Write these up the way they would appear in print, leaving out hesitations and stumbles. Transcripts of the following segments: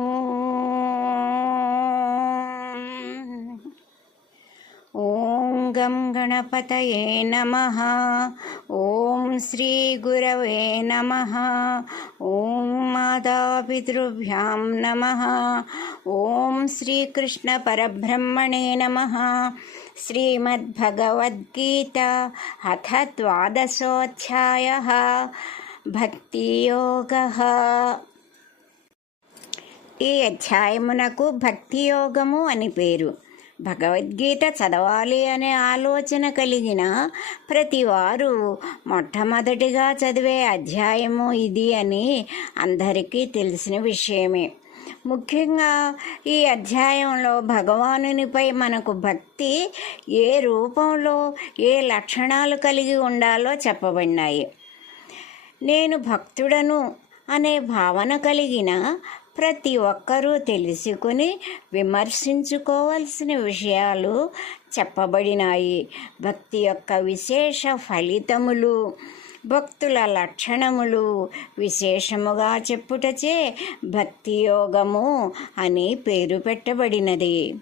ఓం గం గణపతయే నమః. ఓం శ్రీ గురవే నమః. ఓం మాతాపితృభ్యాం నమః. ఓం శ్రీకృష్ణ పరబ్రహ్మణే నమః. శ్రీమద్భగవద్గీత అథ ద్వాదశోధ్యాయః. భక్తియోగః. ఈ అధ్యాయమునకు భక్తియోగము అని పేరు. భగవద్గీత చదవాలి అనే ఆలోచన కలిగిన ప్రతివారు మొట్టమొదటిగా చదివే అధ్యాయము ఇది అని అందరికీ తెలిసిన విషయమే. ముఖ్యంగా ఈ అధ్యాయంలో భగవానునిపై మనకు భక్తి ఏ రూపంలో, ఏ లక్షణాలు కలిగి ఉండాలో చెప్పబడినాయి. నేను భక్తుడను అనే భావన కలిగిన ప్రతి ఒక్కరూ తెలుసుకుని విమర్శించుకోవాల్సిన విషయాలు చెప్పబడినాయి. భక్తి యొక్క విశేష ఫలితములు, భక్తుల లక్షణములు విశేషముగా చెప్పుటచే భక్తి యోగము అని పేరు పెట్టబడినది.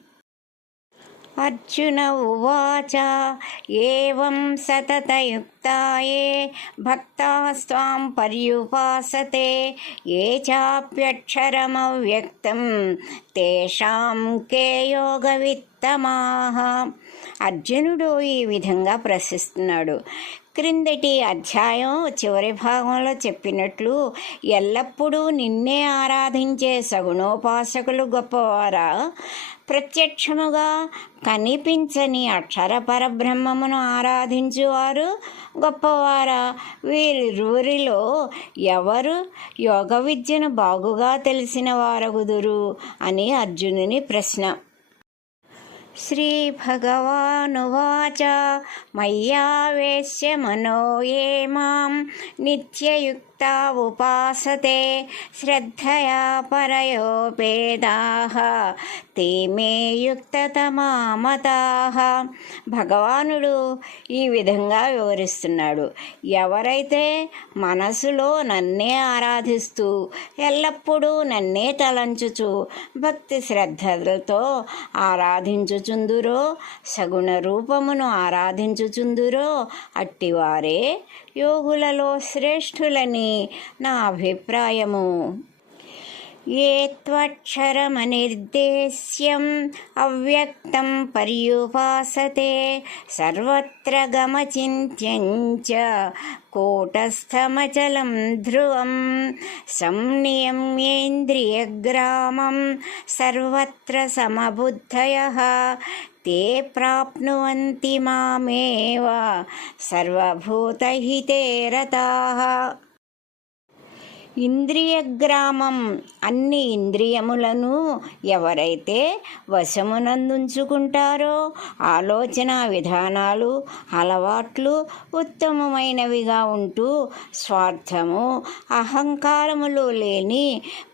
అర్జున ఉవాచ ఏవం సతతయుక్తాయే భక్తాస్త్వాం పర్యుపాసతే ఏ చాప్యక్షరమవ్యక్తం తేషాం కే యోగవిత్తమాః. అర్జునుడు ఈ విధంగా ప్రశ్నిస్తున్నాడు. క్రిందటి అధ్యాయం చివరి భాగంలో చెప్పినట్లు ఎల్లప్పుడూ నిన్నే ఆరాధించే సగుణోపాసకులు గొప్పవారా, ప్రత్యక్షముగా కనిపించని అక్షర పరబ్రహ్మమును ఆరాధించువారు గొప్పవారా? వీరిరువురిలో ఎవరు యోగ విద్యను బాగుగా తెలిసిన వారగుదురు అని అర్జునుని ప్రశ్న. శ్రీ భగవానువాచ మయ్యావేశ్య మనో ఏ మాం నిత్యయుక్తా ఉపాసతే శ్రద్ధయా పరయోపేదాః తే మే యుక్తతమా మతాః. భగవానుడు ఈ విధంగా వివరిస్తున్నాడు. ఎవరైతే మనసులో నన్నే ఆరాధిస్తూ ఎల్లప్పుడూ నన్నే తలంచుచు భక్తి శ్రద్ధలతో ఆరాధించుచుందురో, సగుణ రూపమును ఆరాధించుచుందురో అట్టివారే యోగులలో శ్రేష్ఠులని నా అభిప్రాయము. ఏ త్వక్షరమనిర్దేశ్యం అవ్యక్తం పర్యుపాసతే సర్వత్ర గమచింత్యం చ కూటస్థమచలం ధ్రువం సంనియమ్యేంద్రియగ్రామం సర్వత్ర సమబుద్ధయః తే ప్రాప్నువంతి మామేవ సర్వభూతహితే రతాః. ఇంద్రియగ్రామం అన్ని ఇంద్రియములను ఎవరైతే వశమునందుంచుకుంటారో, ఆలోచన విధానాలు, అలవాట్లు ఉత్తమమైనవిగా ఉంటూ స్వార్థము, అహంకారములు లేని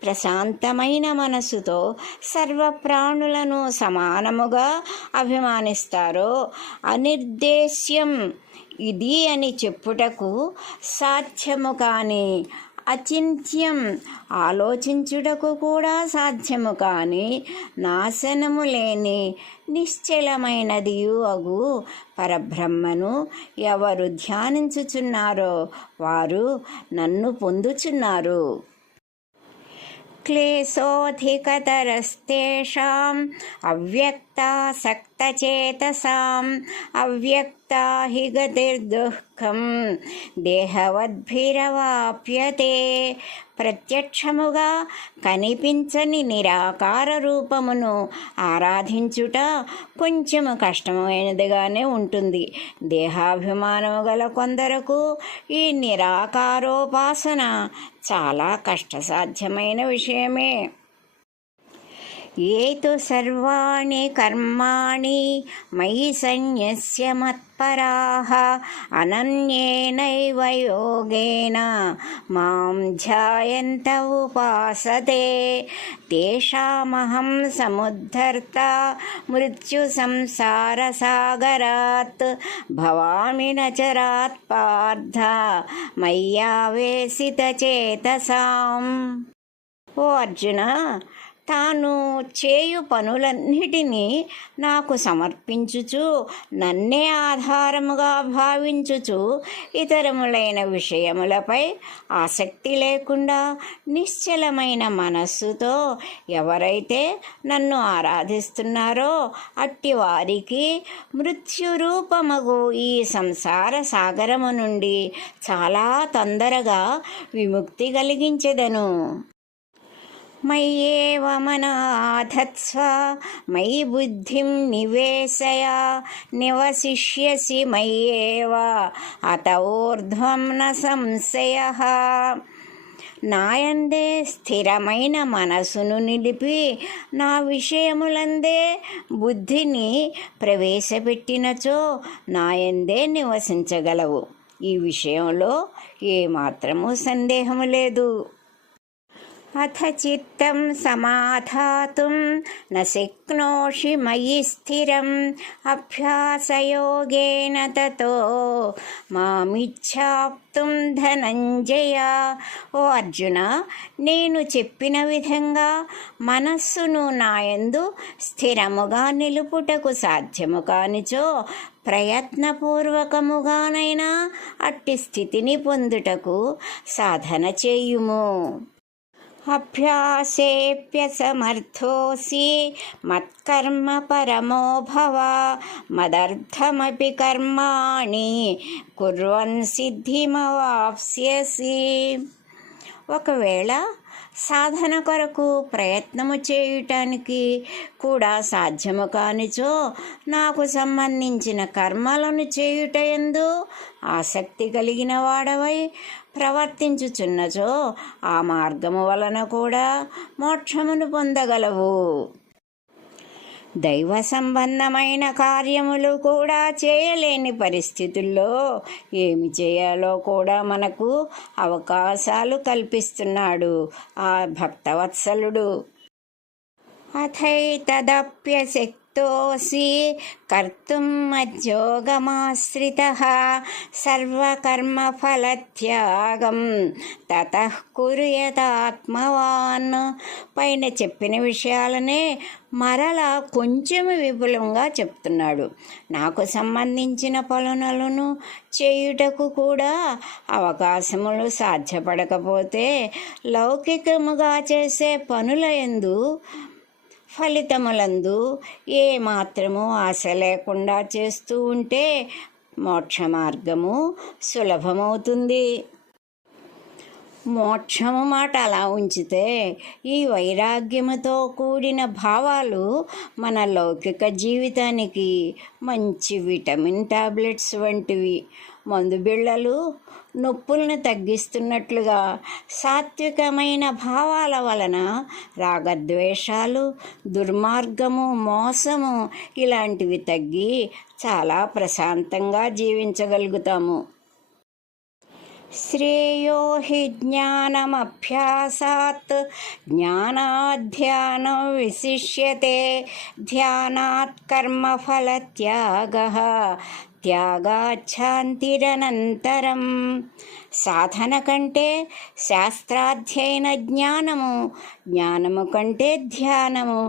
ప్రశాంతమైన మనసుతో సర్వప్రాణులను సమానముగా అభిమానిస్తారో, అనిర్దేశ్యం ఇది అని చెప్పుటకు సాధ్యము కాని, అచింత్యం ఆలోచించుటకు కూడా సాధ్యము కాని, నాశనము లేని నిశ్చలమైనదియు అగు పరబ్రహ్మను ఎవరు ధ్యానించుచున్నారో వారు నన్ను పొందుచున్నారు. క్లేశోధికతరస్తేషాం అవ్యక్తాసక్తచేతసాం అవ్యక్తా హి గతిర్దుఃఖం దేహవద్భిరవాప్యతే. ప్రత్యక్షముగా కనిపించని నిరాకార రూపమును ఆరాధించుట కొంచెము కష్టమైనదిగానే ఉంటుంది. దేహాభిమానము గల కొందరకు ఈ నిరాకారోపాసన చాలా కష్టసాధ్యమైన విషయమే. ఏ తు సర్వాణి కర్మాణి మయి సన్యస్య మత్పరాః అనన్యేనైవ యోగేన మాం ధ్యాయంత ఉపాసతే తేషామహం సముద్ధర్తా మృత్యు సంసార సాగరాత్ భవామి నచరాత్ పార్థ మయ్యావేశిత చేతసాం. ఓ అర్జున, తాను చేయు పనులన్నిటినీ నాకు సమర్పించుచు నన్నే ఆధారముగా భావించుచు ఇతరములైన విషయములపై ఆసక్తి లేకుండా నిశ్చలమైన మనస్సుతో ఎవరైతే నన్ను ఆరాధిస్తున్నారో అట్టి వారికి మృత్యురూపమగు ఈ సంసార సాగరము నుండి చాలా తొందరగా విముక్తి కలిగించెదను. మయ్యేవ మనాధత్స్వ మయి బుద్ధిం నివేశయ నివసిష్యసి మయ్యేవ అత ఊర్ధ్వం న సంశయః. నాయందే స్థిరమైన మనసును నిలిపి నా విషయములందే బుద్ధిని ప్రవేశపెట్టినచో నాయందే నివసించగలవు. ఈ విషయంలో ఏమాత్రమూ సందేహము లేదు. అథ చిత్తం సమాధాతుం న శక్నోషి మయి స్థిరం అభ్యాసయోగేన తతో మామిచ్ఛాప్తుం ధనంజయ. ఓ అర్జున, నేను చెప్పిన విధంగా మనస్సును నాయందు స్థిరముగా నిలుపుటకు సాధ్యము కానిచో ప్రయత్నపూర్వకముగానైనా అట్టి స్థితిని పొందుటకు సాధన చేయుము. అభ్యాసేప్యసమర్థోసి మత్కర్మ పరమో భవ మదర్థమపి కర్మాణి కుర్వన్ సిద్ధిమవాప్స్యసి. ఒకవేళ సాధన కొరకు ప్రయత్నము చేయుటానికి కూడా సాధ్యము కానిచో నాకు సంబంధించిన కర్మలను చేయుటయందు ఆసక్తి కలిగిన వాడవై ప్రవర్తించుచున్నచో ఆ మార్గము వలన కూడా మోక్షమును పొందగలవు. దైవ సంబంధమైన కార్యములు కూడా చేయలేని పరిస్థితుల్లో ఏమి చేయాలో కూడా మనకు అవకాశాలు కల్పిస్తున్నాడు ఆ భక్తవత్సలుడు. అథైతదప్యశక్తోసి కర్తుం మజ్యోగమాశ్రితః సర్వకర్మఫలత్యాగం తతః కుర్యాదాత్మవాన్. పైన చెప్పిన విషయాలనే మరలా కొంచెం విపులంగా చెప్తున్నాడు. నాకు సంబంధించిన పనులను చేయుటకు కూడా అవకాశములు సాధ్యపడకపోతే లౌకికముగా చేసే పనుల యందు ఫలితములందు ఏ మాత్రము ఆశ లేకుండా చేస్తూ ఉంటే మోక్ష మార్గము సులభమవుతుంది. మోక్షము మాట అలా ఉంచితే ఈ వైరాగ్యముతో కూడిన భావాలు మన లౌకిక జీవితానికి మంచి విటమిన్ టాబ్లెట్స్ వంటివి. మందు బిళ్ళలు నొప్పులను తగ్గిస్తున్నట్లుగా సాత్వికమైన భావాల వలన రాగద్వేషాలు, దుర్మార్గము, మోసము ఇలాంటివి తగ్గి చాలా ప్రశాంతంగా జీవించగలుగుతాము. శ్రేయో హి జ్ఞానమభ్యాసాత్ జ్ఞానాధ్యానం విశిష్యతే ధ్యానాత్ కర్మఫలత్యాగః త్యాగాచ్ఛాంతిరనంతరం. సాధన కంటే శాస్త్రాధ్యయన జ్ఞానము, జ్ఞానము కంటే ధ్యానము,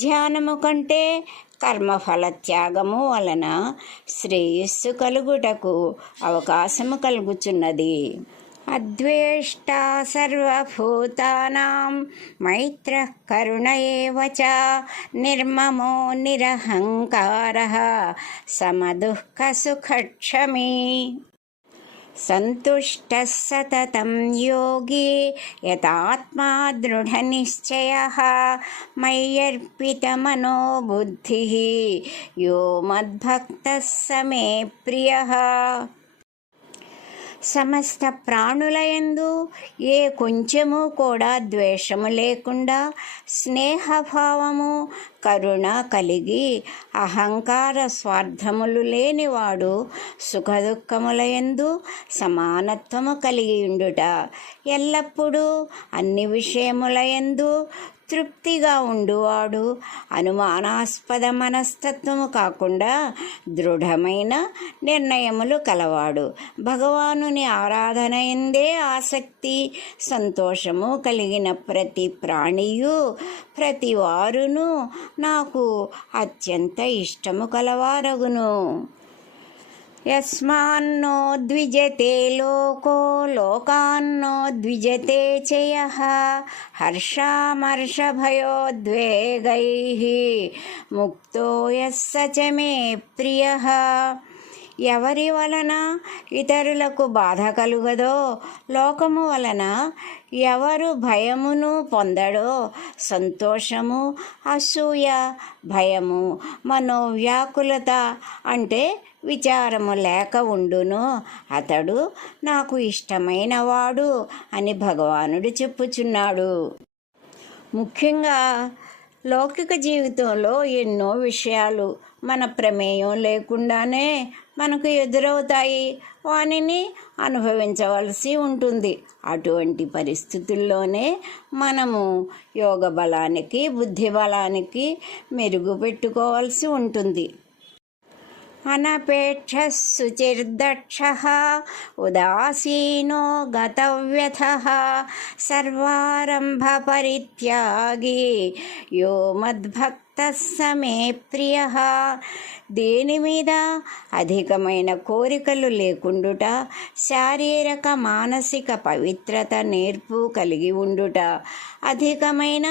ధ్యానము కంటే కర్మఫల త్యాగము వలన శ్రేయస్సు కలుగుటకు అవకాశము కలుగుచున్నది. అద్వేష్టా సర్వభూతానాం మైత్రః కరుణ ఏవ చ నిర్మమో నిరహంకారః సమదుఃఖసుఖక్షమీ. సంతుష్టః సతతం యోగి యతాత్మా దృఢనిశ్చయః మయ్యర్పితమనో బుద్ధిః యో మద్భక్తః స మే ప్రియః. సమస్త ప్రాణులయందు ఏ కొంచెము కూడా ద్వేషము లేకుండా స్నేహభావము, కరుణ కలిగి అహంకార స్వార్థములు లేనివాడు సుఖదుఖములయందు సమానత్వము కలిగి ఉండుట, ఎల్లప్పుడూ అన్ని విషయములయందు తృప్తిగా ఉండువాడు అనుమానాస్పద మనస్తత్వము కాకుండా దృఢమైన నిర్ణయములు కలవాడు. భగవానుని ఆరాధన ఎందే ఆసక్తి సంతోషము కలిగిన ప్రతి ప్రాణియు ప్రతి వారును నాకు అత్యంత ఇష్టము కలవారగును. యస్మాన్నో ద్విజతే లోకో లోకాన్నో ద్విజతే చ యః హర్షామర్షభయోద్వేగైః ముక్తో యస్స చ మే ప్రియః. ఎవరి వలన ఇతరులకు బాధ కలుగదో, లోకము వలన ఎవరు భయమును పొందడో, సంతోషము, అసూయ, భయము, మనోవ్యాకులత అంటే విచారము లేక ఉండునో అతడు నాకు ఇష్టమైనవాడు అని భగవానుడు చెప్పుచున్నాడు. ముఖ్యంగా లౌకిక జీవితంలో ఎన్నో విషయాలు మన ప్రమేయం లేకుండానే మనకు ఎదురవుతాయి. వానిని అనుభవించవలసి ఉంటుంది. అటువంటి పరిస్థితుల్లోనే మనము యోగ బలానికి, బుద్ధి బలానికి మెరుగుపెట్టుకోవాల్సి ఉంటుంది. అనపేక్షః శుచిర్దక్షః ఉదాసీనో గతవ్యథః సర్వారంభ పరిత్యాగి యో మద్భక్తః స మే ప్రియః. దేని మీద అధికమైన కోరికలు లేకుండుట, శారీరక మానసిక పవిత్రత నేర్పు కలిగి ఉండుట, అధికమైన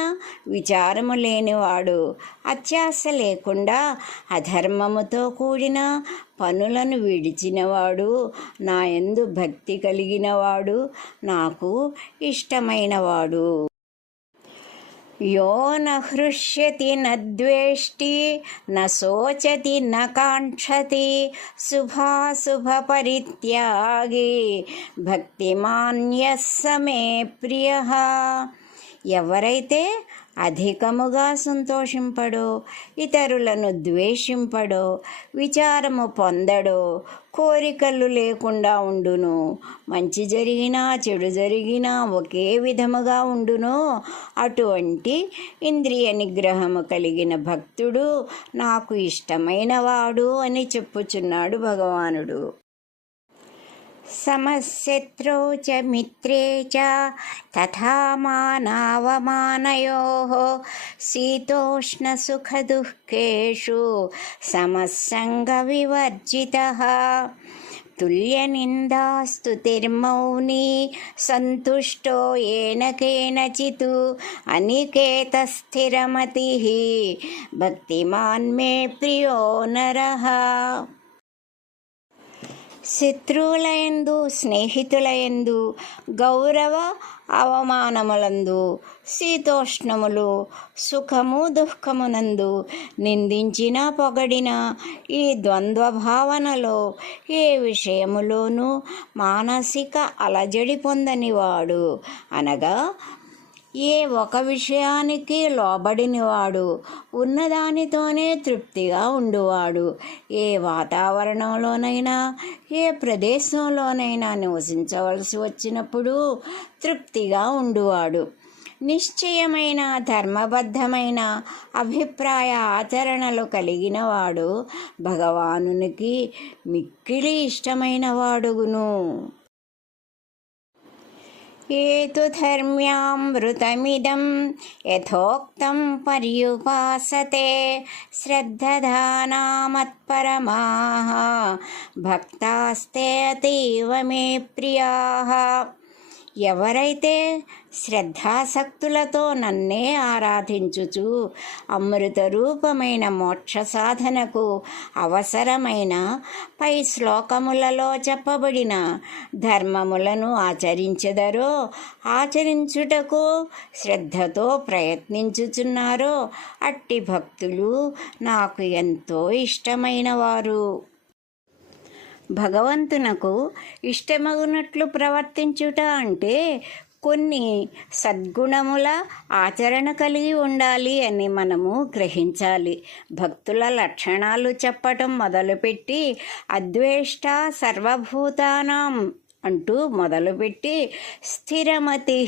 విచారము లేనివాడు, అత్యాశ లేకుండా అధర్మముతో కూడిన పనులను విడిచినవాడు, నా యందు భక్తి కలిగినవాడు, నాకు ఇష్టమైనవాడు. యో న హృష్యతి న ద్వేష్టి న శోచతి న కాంక్షతి శుభాశుభ పరిత్యాగి భక్తిమాన్యః స మే ప్రియః. ఎవరైతే అధికముగా సంతోషింపడో, ఇతరులను ద్వేషింపడో, విచారము పొందడో, కోరికలు లేకుండా ఉండును, మంచి జరిగినా చెడు జరిగినా ఒకే విధముగా ఉండును, అటువంటి ఇంద్రియ నిగ్రహము కలిగిన భక్తుడు నాకు ఇష్టమైనవాడు అని చెప్పుచున్నాడు భగవానుడు. సమశత్రౌ చ మిత్రే చ తథా మానావమానయోః శీతోష్ణ సుఖ దుఃఖేషు సమస్సంగ వివర్జితః. తుల్యనిందాస్తుతిర్మౌనీ సంతుష్టో ఏన కేనచిత్ అనికేతస్థిరమతిః భక్తిమాన్ మే ప్రియో నరః. శత్రువులయందు, స్నేహితులయందు, గౌరవ అవమానములందు, శీతోష్ణములు, సుఖము దుఃఖమునందు, నిందించిన పొగడిన ఈ ద్వంద్వ భావనలో ఏ విషయములోనూ మానసిక అలజడి పొందనివాడు, అనగా ఏ ఒక విషయానికి లోబడినవాడు, ఉన్నదానితోనే తృప్తిగా ఉండువాడు, ఏ వాతావరణంలోనైనా ఏ ప్రదేశంలోనైనా నివసించవలసి వచ్చినప్పుడు తృప్తిగా ఉండువాడు, నిశ్చయమైన ధర్మబద్ధమైన అభిప్రాయ ఆచరణలు కలిగినవాడు భగవానునికి మిక్కిలి ఇష్టమైన వాడుగును. ఏతు ధర్మ్యామృతమిదం యథోక్తం పర్యుపాసతే శ్రద్ధధానామత్పరమాః భక్తాస్తే అతీవ మే ప్రియాః. ఎవరైతే శ్రద్ధాసక్తులతో నన్నే ఆరాధించుచు అమృత రూపమైన మోక్ష సాధనకు అవసరమైన పై శ్లోకములలో చెప్పబడిన ధర్మములను ఆచరించెదరో, ఆచరించుటకు శ్రద్ధతో ప్రయత్నించుచున్నారో అట్టి భక్తులు నాకు ఎంతో ఇష్టమైన వారు. భగవంతునకు ఇష్టమగునట్లు ప్రవర్తించుట అంటే కొన్ని సద్గుణముల ఆచరణ కలిగి ఉండాలి అని మనము గ్రహించాలి. భక్తుల లక్షణాలు చెప్పటం మొదలుపెట్టి అద్వేష్ట సర్వభూతానాం అంటూ మొదలుపెట్టి స్థిరమతి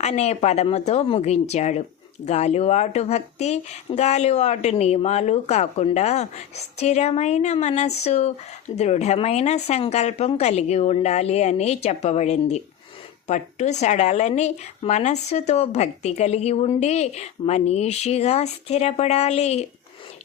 అనే పదముతో ముగించాడు. గాలివాటు భక్తి, గాలివాటు నియమాలు కాకుండా స్థిరమైన మనస్సు, దృఢమైన సంకల్పం కలిగి ఉండాలి అని చెప్పబడింది. పట్టు సడలని మనస్సుతో భక్తి కలిగి ఉండి మనీషిగా స్థిరపడాలి.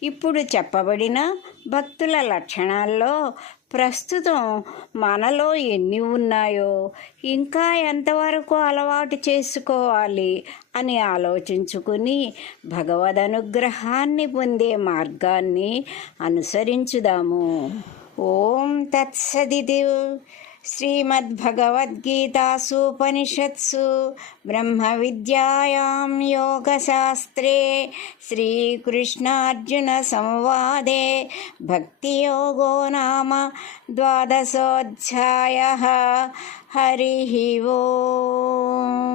ఇప్పుడు చెప్పబడిన భక్తుల లక్షణాల్లో ప్రస్తుతం మనలో ఎన్ని ఉన్నాయో, ఇంకా ఎంతవరకు అలవాటు చేసుకోవాలి అని ఆలోచించుకుని భగవద్ అనుగ్రహాన్ని పొందే మార్గాన్ని అనుసరించుదాము. ఓం తత్సదితి. శ్రీమద్భగవద్గీతాసూపనిషత్సు బ్రహ్మ విద్యాయాం యోగశాస్త్రే శ్రీకృష్ణార్జున సంవాదే భక్తియోగో నామ ద్వాదశోऽధ్యాయः. హరి ఓం.